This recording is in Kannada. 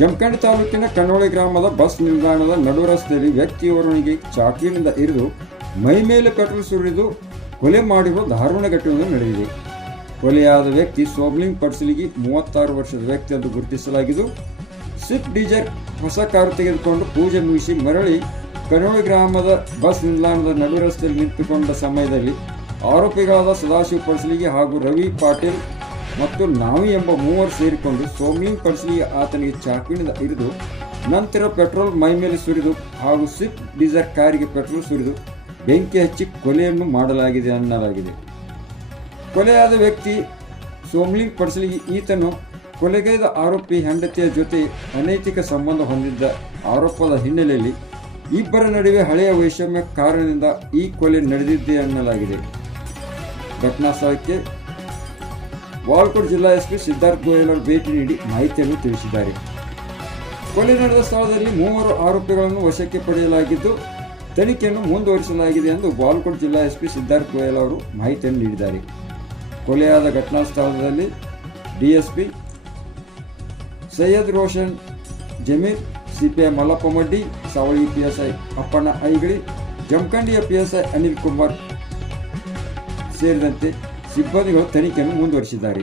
ಜಮಖಂಡಿ ತಾಲೂಕಿನ ಕನ್ನೋಳಿ ಗ್ರಾಮದ ಬಸ್ ನಿಲ್ದಾಣದ ನಡು ರಸ್ತೆಯಲ್ಲಿ ವ್ಯಕ್ತಿಯೋರ್ವನಿಗೆ ಚಾಕುವಿನಿಂದ ಇರಿದು ಮೈ ಮೇಲೆ ಪೆಟ್ರೋಲ್ ಸುರಿದು ಕೊಲೆ ಮಾಡಿರುವ ದಾರುಣ ಘಟನೆ ನಡೆದಿದೆ. ಕೊಲೆಯಾದ ವ್ಯಕ್ತಿ ಸೋಮ್ಲಿಂಗ್ ಪಡ್ಸಲಿಗಿ 36 ವರ್ಷದ ವ್ಯಕ್ತಿ ಎಂದು ಗುರುತಿಸಲಾಗಿದ್ದು, ಸ್ವಿಫ್ಟ್ ಡಿಸೈರ್ ಹೊಸ ಕಾರು ತೆಗೆದುಕೊಂಡು ಪೂಜೆ ಮುಗಿಸಿ ಮರಳಿ ಕನ್ನೋಳಿ ಗ್ರಾಮದ ಬಸ್ ನಿಲ್ದಾಣದ ನಡು ರಸ್ತೆಯಲ್ಲಿ ನಿಂತುಕೊಂಡ ಸಮಯದಲ್ಲಿ ಆರೋಪಿಗಳಾದ ಸದಾಶಿವ ಪಡ್ಸಲಿಗಿ ಹಾಗೂ ರವಿ ಪಾಟೀಲ್ ಮತ್ತು ನಾವಿ ಎಂಬ ಮೂವರು ಸೇರಿಕೊಂಡು ಸೋಮ್ಲಿಂಗ್ ಪಡ್ಸಲಿಗಿ ಆತನಿಗೆ ಚಾಕುವಿನಿಂದ ಇರಿದು ನಂತರ ಪೆಟ್ರೋಲ್ ಮೈ ಮೇಲೆ ಸುರಿದು ಹಾಗೂ ಸ್ವಿಫ್ಟ್ ಡಿಸೈರ್ ಕಾರಿಗೆ ಪೆಟ್ರೋಲ್ ಸುರಿದು ಬೆಂಕಿ ಹಚ್ಚಿ ಕೊಲೆಯನ್ನು ಮಾಡಲಾಗಿದೆ ಎನ್ನಲಾಗಿದೆ. ಕೊಲೆಯಾದ ವ್ಯಕ್ತಿ ಸೋಮ್ಲಿಂಗ್ ಪಡ್ಸಲಿಗಿ ಈತನು ಕೊಲೆಗೈದ ಆರೋಪಿ ಹೆಂಡತಿಯ ಜೊತೆ ಅನೈತಿಕ ಸಂಬಂಧ ಹೊಂದಿದ್ದ ಆರೋಪದ ಹಿನ್ನೆಲೆಯಲ್ಲಿ ಇಬ್ಬರ ನಡುವೆ ಹಳೆಯ ವೈಷಮ್ಯ ಕಾರಣದಿಂದ ಈ ಕೊಲೆ ನಡೆದಿದೆ ಎನ್ನಲಾಗಿದೆ. ಘಟನಾ ಸ್ಥಳಕ್ಕೆ ಬಾಗಲಕೋಟೆ ಜಿಲ್ಲಾ ಎಸ್ಪಿ ಸಿದ್ಧಾರ್ಥ ಗೋಯಲ್ ಅವರು ಭೇಟಿ ನೀಡಿ ಮಾಹಿತಿಯನ್ನು ತಿಳಿಸಿದ್ದಾರೆ. ಕೊಲೆ ನಡೆದ ಸ್ಥಳದಲ್ಲಿ 3 ಆರೋಪಿಗಳನ್ನು ವಶಕ್ಕೆ ಪಡೆಯಲಾಗಿದ್ದು ತನಿಖೆಯನ್ನು ಮುಂದುವರಿಸಲಾಗಿದೆ ಎಂದು ಬಾಗಲಕೋಟೆ ಜಿಲ್ಲಾ ಎಸ್ಪಿ ಸಿದ್ಧಾರ್ಥ ಗೋಯಲ್ ಅವರು ಮಾಹಿತಿಯನ್ನು ನೀಡಿದ್ದಾರೆ. ಕೊಲೆಯಾದ ಘಟನಾ ಸ್ಥಳದಲ್ಲಿ DSP Syed Roshan Zameer, CPI Mallappa Maddi, Savali PSI Appanna Aigali, ಜಮಖಂಡಿಯ ಪಿಎಸ್ಐ ಅನಿಲ್ ಕುಮಾರ್ ಸೇರಿದಂತೆ ಸಿಬ್ಬಂದಿಗಳು ತನಿಖೆಯನ್ನು ಮುಂದುವರಿಸಿದ್ದಾರೆ.